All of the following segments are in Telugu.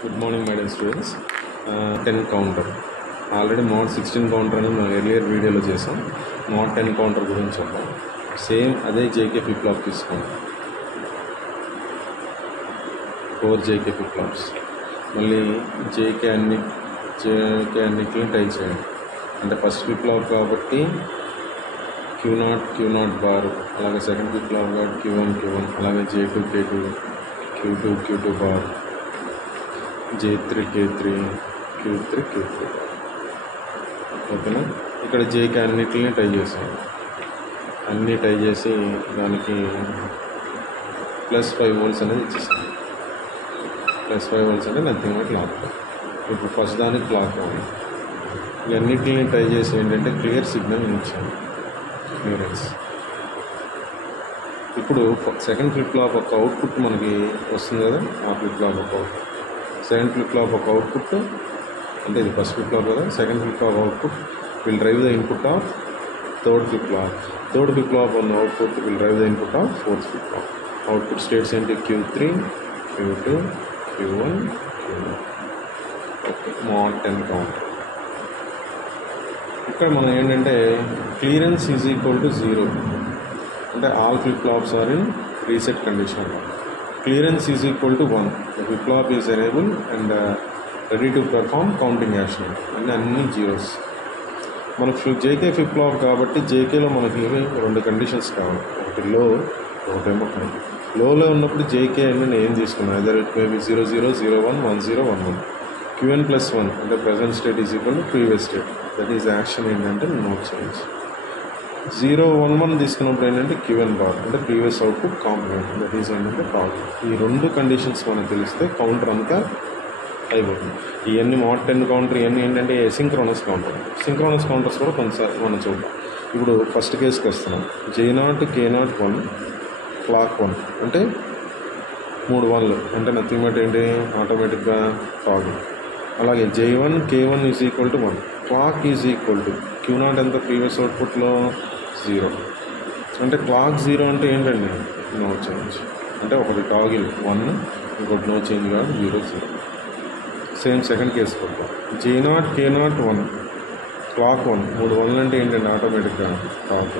Good morning my dear students. 10 counter already mode 16 counter అని మనం ఎర్లియర్ వీడియోలో చేసాం. మోడ్ 10 కౌంటర్ గురించి చూద్దాం. సేమ్ అదే జేకే ఫ్లిప్ ఫ్లాప్ తీసుకోండి, 4 జేకే ఫ్లిప్ ఫ్లాప్స్. మళ్ళీ జేకే అన్నిటిని ట్రై చేయండి. అంటే ఫస్ట్ ఫ్లిప్ ఫ్లాప్ కాబట్టి Q0 బార్, అలాగే సెకండ్ ఫ్లిప్ ఫ్లాప్ కాబట్టి Q1 అలాగే J2 K2 Q2 bar, J3 K3 Q3 ఓకేనా. ఇక్కడ జేకే అన్నిటిని ట్రై చేసాం. అన్నీ ట్రై చేసి దానికి +5 volts అనేది ఇచ్చేసాం. +5 volts అంటే నథింగ్ బట్ క్లాక్. ఇప్పుడు ఫస్ట్ దానికి క్లాక్ ఉంది. ఇవన్నిటిని ట్రై చేసి ఏంటంటే క్లియర్ సిగ్నల్ ఇచ్చాను, క్లియరెన్స్. ఇప్పుడు సెకండ్ ఫ్లిప్ ఫ్లాప్ ఒక అవుట్పుట్ మనకి వస్తుంది కదా, ఆ ఫ్లిప్ ఫ్లాప్ ఒక అవుట్పుట్. సెకండ్ ఫ్లిప్ ఫ్లాప్ ఒక అవుట్పుట్ అంటే ఇది ఫస్ట్ ఫ్లిప్ ఫ్లాప్ కదా, second flip flop output will drive the input of third flip flop. Third flip flop ఉన్న output will drive the input of fourth flip flop. Output states ఏంటి? Q3 Q2 Q1 Q0. Okay, mod 10 counter. ఇక్కడ మనం ఏంటంటే క్లియరెన్స్ ఈజ్ ఈక్వల్ టు 0 అంటే all flip flops are in reset condition. Clearance is equal to 1, the flip flop is enable and ready to perform counting action. అన్ని జీరోస్. మనకు జేకే ఫ్లిప్ ఫ్లాప్ కాబట్టి జేకేలో మనకి 2 కండిషన్స్ కావాలి, ఒకటి లో, ఒకటేమో హై. లోలో ఉన్నప్పుడు జేకే అని నేను ఏం తీసుకున్నాను, అదర్ ఇట్ మేబీ 00 01 10 11. Qn+1 అంటే present state is equal to previous state, that is action ఏంటంటే నో చేంజ్. 011 తీసుకున్నప్పుడు ఏంటంటే Qn బార్ అంటే previous output complement, that is ఏంటంటే టాగ్. ఈ 2 కండిషన్స్ మనకు తెలిస్తే కౌంటర్ అంతా అయిపోతుంది. ఇవన్నీ మోడ్ 10 కౌంటర్, ఇవన్నీ ఏంటంటే సింక్రోనస్ కౌంటర్. సింక్రోనస్ కౌంటర్స్ కూడా కొంతసారి మనం చూద్దాం. ఇప్పుడు ఫస్ట్ కేసుకి వస్తున్నాం. J0 K0 1 క్లాక్ 1 అంటే 3 1లు అంటే నథింగ్ బట్ ఏంటి, ఆటోమేటిక్గా టాగ్. అలాగే J1 K1 is equal to 1, clock is equal to Q0 ఎంత ప్రీవియస్ అవుట్పుట్లో 0 అంటే క్లాక్ 0 అంటే ఏంటండి నో చేంజ్. అంటే ఒకటి టాగిల్ 1, ఇంకోటి నో చేంజ్ కాదు 0. సేమ్ సెకండ్ కేసు కొట్టాం. J0 K0 1 క్లాక్ 1, 3 1లు అంటే ఏంటండి ఆటోమేటిక్గా tag.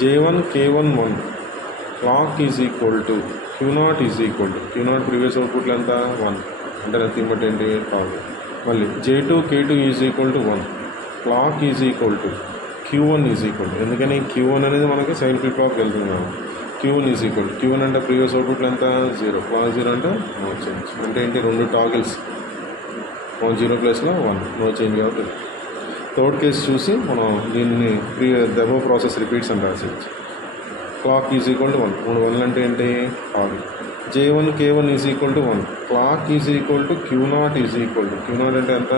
J1 K1 1 clock is equal to Q0 is equal to Q0 previous అవుట్పుట్లు ఎంత 1 అంటే నథింగ్ బట్ ఏంటి టాగ్. మళ్ళీ J2 K2 is equal to 1 clock is equal to Q1 is equal to, ఎందుకని Q1 అనేది మనకి సెకండ్ ఫ్లిప్ ఫ్లాప్కి వెళ్తుంది కదా. Q1 is equal to Q1 అంటే ప్రీవియస్ అవుట్పుట్లు ఎంత 0, క్లాక్ 0 అంటే నో చేంజ్. అంటే ఏంటి 2 టాగిల్స్, 0 ప్లేస్లో 1, నో చేంజ్ కాబట్టి. థర్డ్ కేసు చూసి మనం దీన్ని దెబో ప్రాసెస్ రిపీట్స్ అని రాసేయచ్చు. క్లాక్ ఈజ్ ఈక్వల్ టు 1, 3 1లు అంటే ఏంటి toggle. J1 K1 is equal to 1 clock is equal to Q0 is equal to Q0 అంటే ఎంత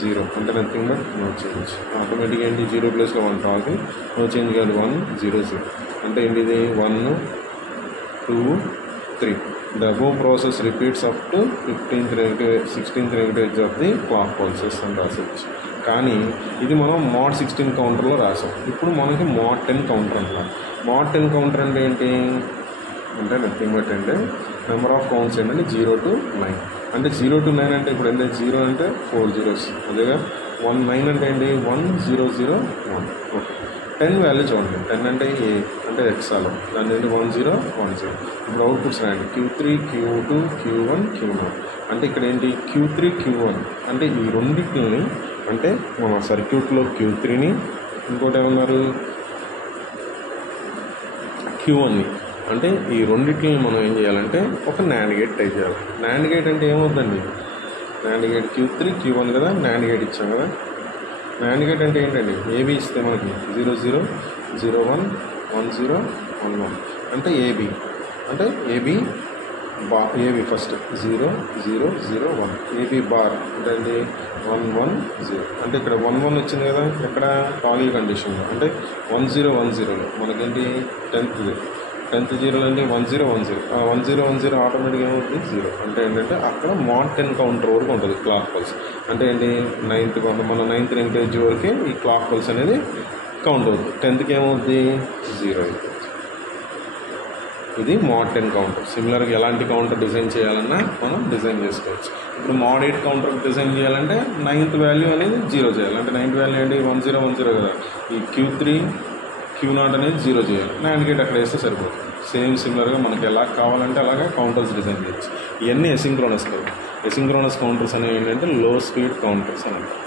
0 అంటే నథింగ్ బట్ నో చేంజ్. ఆటోమేటిక్గా ఏంటి 0 ప్లేస్లో 1 టాగిల్, నో చేంజ్ కాదు 1 0 0 అంటే ఏంటి ఇది 1 2 3. The above process repeats up to 16th negative edge of the clock pulses అని రాసేయచ్చు. కానీ ఇది మనం మోడ్ 16 కౌంటర్లో రాసాం. ఇప్పుడు మనకి మోడ్ 10 కౌంటర్ అంటున్నాం. మోడ్ 10 కౌంటర్ అంటే ఏంటి అంటే నథింగ్ బట్ అంటే నెంబర్ ఆఫ్ కౌంట్స్ ఏంటంటే 0 to 9. అంటే 0 to 9 అంటే ఇప్పుడు ఏంటంటే 0 అంటే 4 zeros, అదేగా 1 9 అంటే ఏంటి 1 0 0 1. ఓకే, 10 వాల్యూ చూడండి. 10 అంటే ఏ అంటే ఎక్సాలో, దాని ఏంటి 10 10. ఇప్పుడు అవుట్పుట్స్ రాయండి Q3 Q2 Q1 Q0 అంటే ఇక్కడ ఏంటి Q3 Q1 అంటే ఈ రెండింటిని అంటే మన సర్క్యూట్లో Q3ని ఇంకోటి ఏమన్నారు Q1ని అంటే ఈ రెండింటిని మనం ఏం చేయాలంటే ఒక NAND గేట్ టైప్ చేయాలి. NAND గేట్ అంటే ఏమవుతుందండి, NAND గేట్ Q3 Q1 కదా, NAND గేట్ ఇచ్చాం కదా. NAND గేట్ అంటే ఏంటండి ఏబీ ఇస్తే మనకి 0 0 0 1 1 0 1 1 అంటే ఏబీ అంటే AB bar, AB first 0 0 0 1 AB bar అంటే 1 1 0 అంటే ఇక్కడ 1 1 వచ్చింది కదా, ఎక్కడ టాగిల్ కండిషన్లో అంటే 1 0 1 0లో మనకేంటి 10th 0 అంటే 1 0 1 0, 1 0 1 0 ఆటోమేటిక్గా ఏమవుతుంది 0 అంటే ఏంటంటే అక్కడ మోడ్ 10 కౌంటర్ వరకు ఉంటుంది క్లాక్ పల్స్. అంటే ఏంటి 9th మన 9th negative edge వరకే ఈ క్లాక్ పల్స్ అనేది కౌంట్ అవుతుంది. 10th ఏమవుతుంది 0 అవుతుంది. ఇది మోడ్ 10 కౌంటర్. సిమిలర్గా ఎలాంటి కౌంటర్ డిజైన్ చేయాలన్నా మనం డిజైన్ చేసుకోవచ్చు. ఇప్పుడు మోడ్ 8 కౌంటర్ డిజైన్ చేయాలంటే 9th వాల్యూ అనేది 0 చేయాలి. అంటే 9th వాల్యూ ఏంటి 1010 కదా, ఈ Q3 Q0 అనేది 0 చేయాలి. 9 గేట్ అక్కడ వేస్తే సరిపోతుంది. సేమ్ సిమిలర్గా మనకి ఎలా కావాలంటే అలాగే కౌంటర్స్ డిజైన్ చేయొచ్చు. ఇవన్నీ ఎసింక్రోనస్ కాదు. ఎసింక్రోనస్ కౌంటర్స్ అనేవి ఏంటంటే లో స్పీడ్ కౌంటర్స్ అని అంటారు.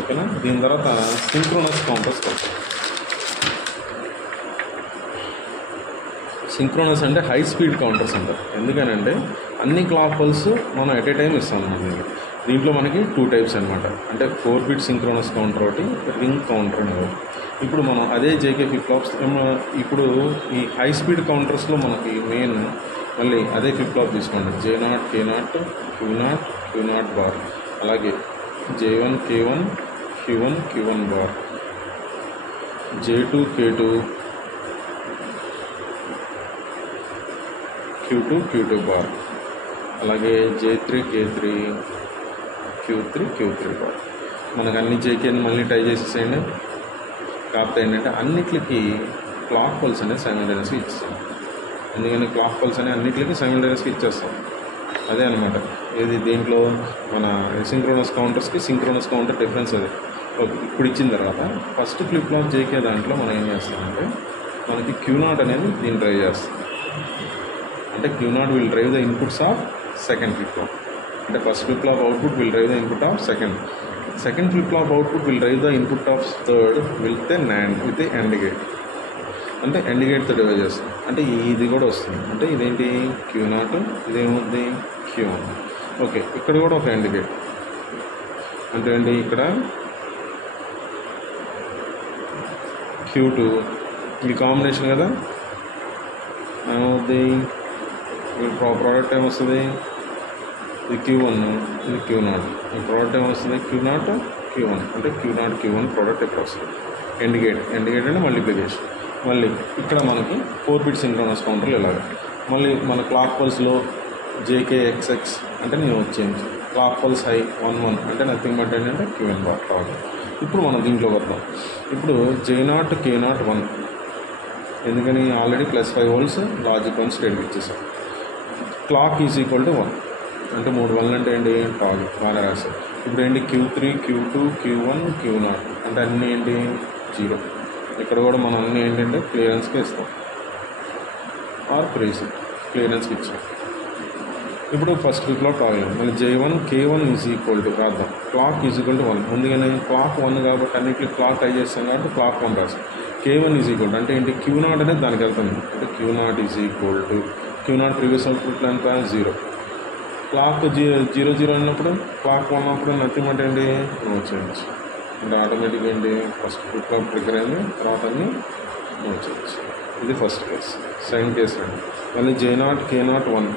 ఓకేనా. దీని తర్వాత సింక్రోనస్ కౌంటర్స్ కాదు. సింక్రోనస్ అంటే హై స్పీడ్ కౌంటర్స్ అంటారు. ఎందుకనంటే అన్ని క్లాక్ పల్స్ మనం ఎట్ ఏ టైం ఇస్తాం అన్నమాట. దీంట్లో మనకి 2 టైప్స్ అనమాట. అంటే 4 బిట్ సింక్రోనస్ కౌంటర్ ఒకటి, రింగ్ కౌంటర్ అనేది. ఇప్పుడు మనం అదే జేకే ఫ్లిప్ ఫ్లాప్స్ ఇప్పుడు ఈ హై స్పీడ్ కౌంటర్స్లో మనకి మెయిన్ మళ్ళీ అదే ఫ్లిప్ ఫ్లాప్ తీసుకోండి. J0 K0 Q0 Q0 bar, అలాగే J1 K1 Q1 Q1 bar, J2 K2 Q2 Q2 bar, అలాగే J3 K3 Q3 Q3 bar. మనకు అన్ని జేకేని మళ్ళీ ట్రై చేసేసేయండి. కాకపోతే ఏంటంటే అన్నిటికి క్లాక్ పల్స్ అనేది సైమల్టేనియస్గా ఇచ్చేస్తాం. ఎందుకని క్లాక్ పల్స్ అనేది అన్నిటికీ సైమల్టేనియస్గా ఇచ్చేస్తాం. అదే అనమాట. ఇది దీంట్లో మన సింక్రోనస్ కౌంటర్స్కి సింక్రోనస్ కౌంటర్ డిఫరెన్స్ అదే. ఓకే, ఇప్పుడు ఇచ్చిన తర్వాత ఫస్ట్ ఫ్లిప్ ఫ్లాప్ జేకే దాంట్లో మనం ఏం చేస్తామంటే మనకి Q0 అనేది దీన్ని డ్రైవ్ చేస్తాం. అంటే Q0 will drive the inputs of second flip flop. అంటే first flip flop output will drive the input of second flip flop output will drive the input of third with a and gate. అంటే ఎండ్ గేట్తో డివైడ్ చేస్తాం. అంటే ఇది కూడా వస్తుంది. అంటే ఇదేంటి Q0, ఇదేమవుతుంది Q1. ఓకే, ఇక్కడ కూడా ఒక ఎండ్ గేట్. అంటే ఏంటి ఇక్కడ Q2 ఈ కాంబినేషన్ కదా, ఏమవుతుంది ఈ ప్రోడక్ట్ ఏమొస్తుంది, ఇది Q1 ఇది Q0. ఈ ప్రోడక్ట్ ఏమొస్తుంది Q0 Q1. అంటే Q0 Q1 ప్రోడక్ట్ ఎప్పుడు వస్తుంది ఎండ్ గేట్ అంటే మల్టిప్లికేషన్. మళ్ళీ ఇక్కడ మనకి 4 బిట్ సింక్రోనస్ కౌంటర్లు ఇలాగా. మళ్ళీ మన క్లాక్ పల్స్లో JKXX అంటే నేను వచ్చేంజ్, క్లాక్ పల్స్ హై 1 1 అంటే నథింగ్ బట్ ఏంటంటే Q1 బార్ కావాలి. ఇప్పుడు మనం దీంట్లో వద్దాం. ఇప్పుడు J0 K0 1, ఎందుకని ఆల్రెడీ +5 volts లాజిక్ 1 స్టేట్ ఇచ్చేసాం. క్లాక్ ఈజ్ ఈక్వల్ టు 1 అంటే 3 1 అంటే ఏంటి టాగ్ బాగా రాశారు. ఇప్పుడు ఏంటి Q3 Q2 Q1 Q0 అంటే అన్నీ ఏంటి 0. ఇక్కడ కూడా మనం అన్నీ ఏంటంటే క్లియరెన్స్కి ఇస్తాం ఆర్ క్లియరెన్స్కి ఇచ్చాం. ఇప్పుడు ఫస్ట్ ఫ్లిప్లో టాగ్ మళ్ళీ J1 K1 is equal to రాద్దాం. క్లాక్ ఈజ్ ఈక్వల్ టు 1, ముందుగానే క్లాక్ 1 కాబట్టి అన్నింటికి క్లాక్ ట్రై చేస్తాం కాబట్టి క్లాక్ 1 రాస్తాం. K1 ఈజ్ ఈక్వల్ అంటే ఏంటి Q0 అనేది దానికి వెళ్తుంది. అంటే Q0 is equal to Q0 previous output ఎంత 0. క్లాక్ 0 0 అన్నప్పుడు క్లాక్ 1 అప్పుడు నథింగ్ అంటే ఏంటి నో చేంజ్. అంటే ఆటోమేటిక్గా ఏంటి ఫస్ట్ ఫ్లిప్ ఫ్లాప్ ట్రిగ్గర్ అయింది, తర్వాత అన్నీ నో చేంజ్. ఇది ఫస్ట్ కేసు. సెకండ్ కేసు అండి మళ్ళీ J0 K0 1,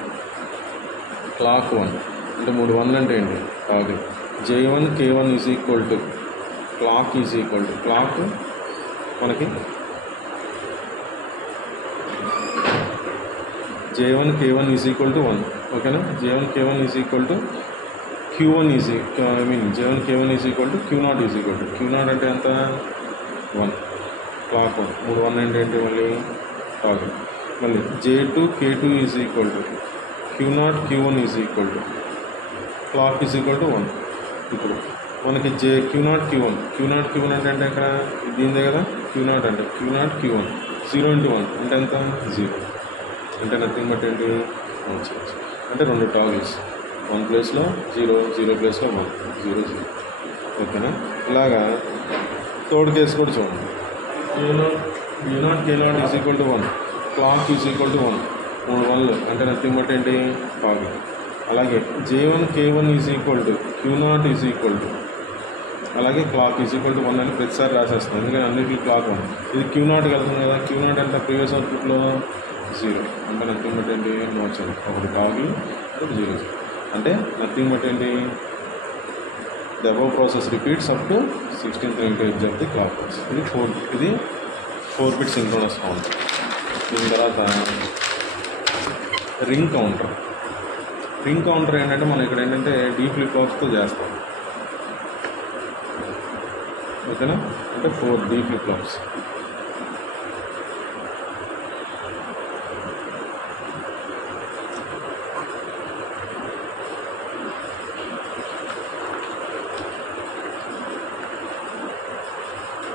క్లాక్ 1 అంటే 3 1 అంటే ఏంటి tag. J1 K1 is equal to clock is equal to clock మనకి J1 K1 is equal to 1. ఓకేనా. J1 K1 is equal to Q1 J1 K1 is equal to Q0 is equal to Q0 అంటే ఎంత 1, క్లాక్ 1 3 1 అంటే ఏంటి మళ్ళీ టాగ్. మళ్ళీ J2 K2 is equal to Q0 Q1 is equal to clock is equal to 1. ఇప్పుడు మనకి Q0 Q1 అంటే ఇక్కడ దీనిదే కదా Q0 అంటే Q0 Q1 0 × 1 అంటే ఎంత 0. అంటే నథింగ్ బట్ ఏంటి అంటే 2 టాగిల్స్, 1 ప్లేస్లో 0 0 ప్లేస్లో 1 0 0. ఓకేనా. ఇలాగా థర్డ్ కేసు కూడా చూడండి. Q0 K0 is equal to 1, clock is equal to 1 3 1 అంటే నథింగ్ బట్ ఏంటి టాగిల్. అలాగే J1 K1 is equal to Q0 is equal to అలాగే క్లాక్ ఈజ్ ఈక్వల్ టు 1 అని ప్రతిసారి రాసేస్తాం. ఎందుకంటే అన్నిటికీ క్లాక్ 1. ఇది Q0 వెళ్తుంది కదా, Q0 అంటే ప్రీవియస్ అవుట్పుట్లో 0 అంటే నథింగ్ బట్ ఏంటి నో చేంజ్. ఒకటి టాగిల్ 0 0 అంటే నథింగ్ బట్ ఏంటి the above process repeats up to 16th ring of the clock pulse. ఇది 4 బిట్ సింక్రోనస్ కౌంటర్. దీని తర్వాత రింగ్ కౌంటర్ ఏంటంటే మనం ఇక్కడ ఏంటంటే డీ ఫ్లిప్ ఫ్లాప్స్తో చేస్తాం. ఓకేనా. అంటే 4 D flip flops.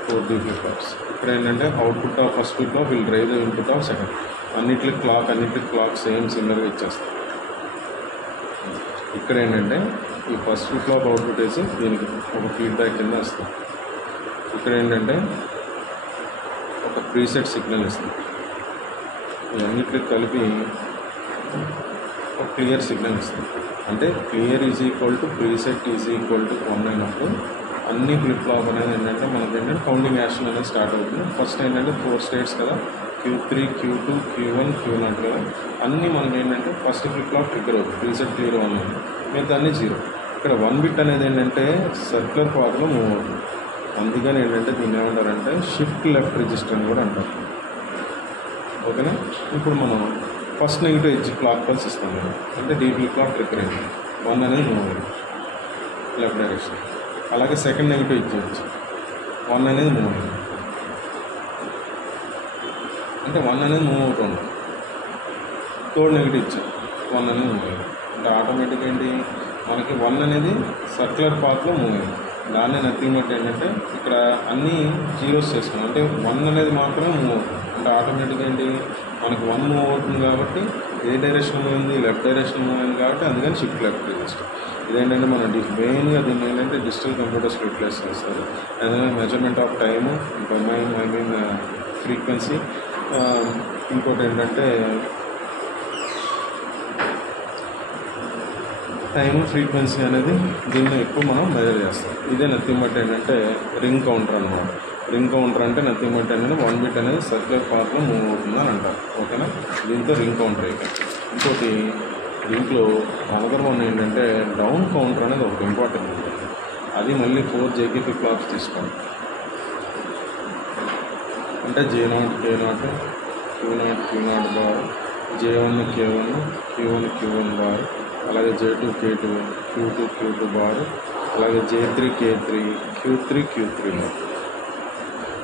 4 D flip flops. ఇక్కడ ఏంటంటే output of first flip flop will drive the input of second. అన్నిటికి క్లాక్ సేమ్ సిమిలర్గా ఇచ్చేస్తాం. ఇక్కడ ఏంటంటే ఈ ఫస్ట్ ఫ్లిప్ ఫ్లాప్ అవుట్పుట్ వేసి దీనికి ఒక ఫీడ్బ్యాక్ కింద వస్తుంది. ఇక్కడ ఏంటంటే ఒక ప్రీసెట్ సిగ్నల్ ఇస్తుంది. ఇవన్నిటికి కలిపి ఒక క్లియర్ సిగ్నల్ ఇస్తుంది. అంటే clear is equal to preset is equal to 1 అయినప్పుడు అన్ని ఫ్లిప్ ఫ్లాప్ అనేది ఏంటంటే మనకి ఏంటంటే కౌంటింగ్ యాక్షన్ అనేది స్టార్ట్ అవుతుంది. ఫస్ట్ ఏంటంటే 4 స్టేట్స్ కదా, Q3, Q2, Q1, Q0 కదా. అన్నీ మనకి ఏంటంటే ఫస్ట్ ఫ్లిప్ ఫ్లాప్ ట్రిగ్గర్ అవుతుంది. ప్రీసెట్ క్లియర్ 1 ఉంది, మిగతా అన్నీ 0. ఇక్కడ 1 బిట్ అనేది ఏంటంటే సర్క్యులర్ పాత్లో మూవ్ అవుతుంది. అందుకని ఏంటంటే దీన్ని ఏమంటారంటే షిఫ్ట్ లెఫ్ట్ రిజిస్టర్ అని కూడా అంటారు. ఓకేనా. ఇప్పుడు మనం first negative edge clock pulse ఇస్తాం కదా, అంటే డీ ఫ్లిప్ ఫ్లాప్ ట్రిగ్గర్ అయింది, 1 అనేది మూవ్ అయింది లెఫ్ట్ డైరెక్షన్. అలాగే సెకండ్ నెగిటివ్ ఎడ్జ్ 1 అనేది మూవ్ అయింది, అంటే 1 అనేది మూవ్ అవుతుంది. థర్డ్ నెగిటివ్ ఇచ్చాం, 1 అనేది మూవ్ అయింది. అంటే ఆటోమేటిక్ ఏంటి మనకి 1 అనేది సర్క్యులర్ పాత్లో మూవ్ అయింది. దాన్ని నథింగ్ బట్ ఏంటంటే ఇక్కడ అన్నీ జీరోస్ చేసుకున్నాం, అంటే 1 అనేది మాత్రమే మూవ్ అవుతుంది. అంటే ఆటోమేటిక్ ఏంటి మనకి 1 మూవ్ అవుతుంది కాబట్టి ఏ డైరెక్షన్ మూవ్ అయింది, లెఫ్ట్ డైరెక్షన్ మూవ్ అయింది కాబట్టి అందుకని షిఫ్ట్ లెఫ్ట్ రిజిస్టర్. ఇదేంటంటే మనం మెయిన్గా దీన్ని ఏంటంటే డిజిటల్ కంప్యూటర్స్ రిప్లేస్ చేస్తారు. ఏదైనా measurement of time, I mean frequency, ఇంకోటి ఏంటంటే టైము ఫ్రీక్వెన్సీ అనేది దీన్ని ఎక్కువ మనం మెజర్ చేస్తాం. ఇదే నథింగ్ బట్ ఏంటంటే రింగ్ కౌంటర్ అనమాట. రింగ్ కౌంటర్ అంటే నథింగ్ బట్ అనేది 1 బిట్ అనేది సర్క్యులర్ పాత్లో మూవ్ అవుతుందని అంటారు. ఓకేనా. దీంతో రింగ్ కౌంటర్ అయిపోయింది. ఇంకోటి దీంట్లో అనదర్ వన్ ఏంటంటే డౌన్ కౌంటర్ అనేది ఒక ఇంపార్టెంట్ ఉంటుంది. అది మళ్ళీ 4 JK ఫ్లిప్ ఫ్లాప్స్ తీసుకోండి. అంటే J0, K0, Q0, Q0 bar, J1, K1, Q1, Q1 bar, అలాగే J2, K2, Q2, Q2 bar, అలాగే J3, K3, Q3, Q3 bar.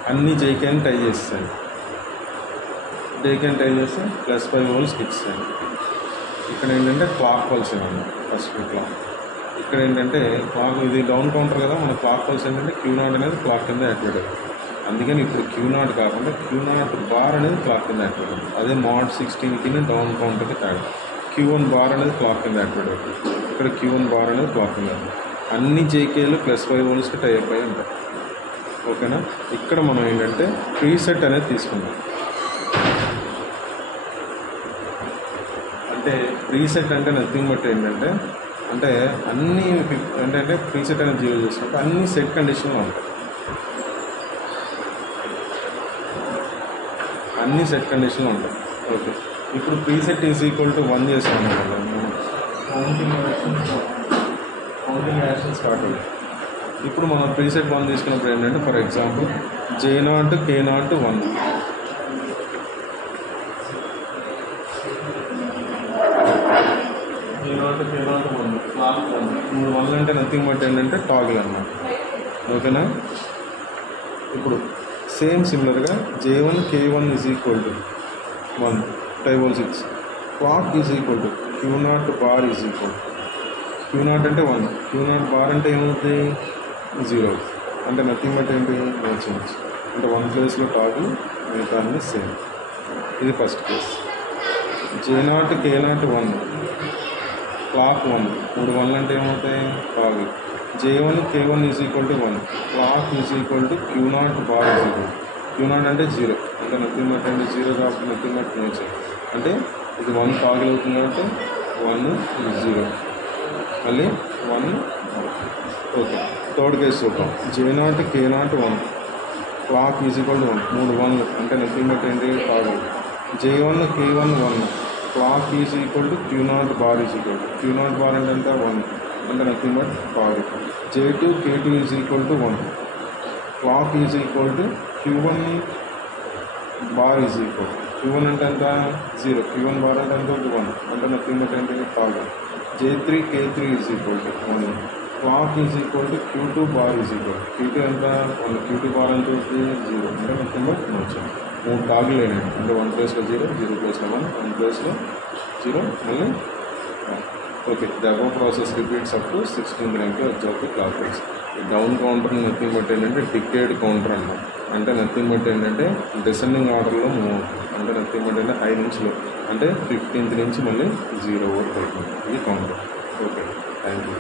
అన్నీ JKని టై చేస్తాను. JKని టై చేస్తే +5 వోల్ట్స్ ఇస్తాను. ఇక్కడ ఏంటంటే క్లాక్ పల్స్ ఇవ్వండి ఫస్ట్ క్లాక్. ఇక్కడ ఏంటంటే క్లాక్ ఇది డౌన్ కౌంటర్ కదా, మన క్లాక్ పల్స్ ఏంటంటే Q0 అనేది క్లాక్ కింద యాక్టివేట్ అవుతుంది. అందుకని ఇప్పుడు Q0 కాకుండా Q0 బార్ అనేది క్లాక్ కింద యాక్టివేట్ అవుతుంది. అదే mod 16కి డౌన్ కౌంటర్కి తేడా. Q1 బార్ అనేది క్లాక్ కింద యాక్టివేట్ అవుతుంది. ఇక్కడ Q1 బార్ అనేది క్లాక్ కింద యాక్టివేట్. అన్ని JKలు +5 వోల్ట్స్కి టై అప్ అయి ఉంటాయి. ఓకేనా. ఇక్కడ మనం ఏంటంటే ప్రీసెట్ అనేది తీసుకుందాం. అంటే ప్రీసెట్ అంటే నథింగ్ బట్ ఏంటంటే అంటే అన్నీ ఏంటంటే ప్రీసెట్ అనేది 0 చేసినప్పుడు అన్ని సెట్ కండిషన్లో ఉంటాయి. అన్ని సెట్ కండిషన్లో ఉంటాయి. ఓకే. ఇప్పుడు ప్రీసెట్ ఈజ్ ఈక్వల్ టు 1 చేసాం కదా, కౌంటింగ్ యాక్షన్ స్టార్ట్ అవుతుంది. ఇప్పుడు మనం ప్రీసెట్ 1 తీసుకున్నప్పుడు ఏంటంటే for example J0, K0, 1. K0, 1 clock 1 3 అంటే నథింగ్ బట్ ఏంటంటే టాగిల్ అన్నమాట. ఓకేనా. ఇప్పుడు సేమ్ సిమిలర్గా J1, K1 is equal to 1 5 volts. Clock is equal to Q0 bar is equal to Q0 అంటే 1, Q0 బార్ అంటే ఏమవుతుంది 0. అంటే నథింగ్ బట్ ఏంటి నో చేంజ్. అంటే 1 ప్లేస్లో టాగిల్, మిగతా అన్ని సేమ్. ఇది first case. J0, K0, 1 clock 1 3 1 అంటే ఏమవుతాయి toggle. J1, K1 is equal to 1 clock is equal to Q0 bar is equal. Q0 అంటే 0, అంటే నథింగ్ బట్ అంటే 0 కాబట్టి నథింగ్ బట్ నో చేంజ్. అంటే ఇది 1 టాగిల్ అవుతుంది కాబట్టి 1 0, మళ్ళీ 1. ఓకే. థర్డ్ కేసు చూద్దాం. J0, K0, 1 clock is equal to 1 3 1 అంటే నథింగ్ బట్ ఏంటి toggle. J1, K1, 1 clock is equal to Q0 bar is equal to Q0 bar అంటే ఎంత 1 అంటే nothing but toggle. J2, K2 is equal to 1 clock is equal to Q1 bar is equal. Q1 అంటే ఎంత 0, Q1 బార్ అంటే ఎంత 1 అంటే నథింగ్ బట్ ఏంటి toggle. J3, K3 is equal to 1 clock is equal to Q2 bar is equal. Q2 ఎంత 1, Q2 బార్ ఎంత అవుతుంది 0 అంటే nothing but no change. 3 toggle అయినాయి. అంటే 1 ప్లేస్లో 0, 0 ప్లేస్లో 1, 1 ప్లేస్లో 0, మళ్ళీ 1. Okay. The above process repeats up to 16 rank of the clock. Down counter nothing but ఏంటంటే డికేడ్ కౌంటర్ అన్నాం. అంటే నథింగ్ బట్ ఏంటంటే డిసెండింగ్ ఆర్డర్లో మూవ్ అవుతుంది. అంటే నథింగ్ బట్ అంటే హై నుంచి లో, అంటే 15th నుంచి మళ్ళీ 0 వరకు అవుతుంది. ఇది కౌంటర్. Okay, thank you.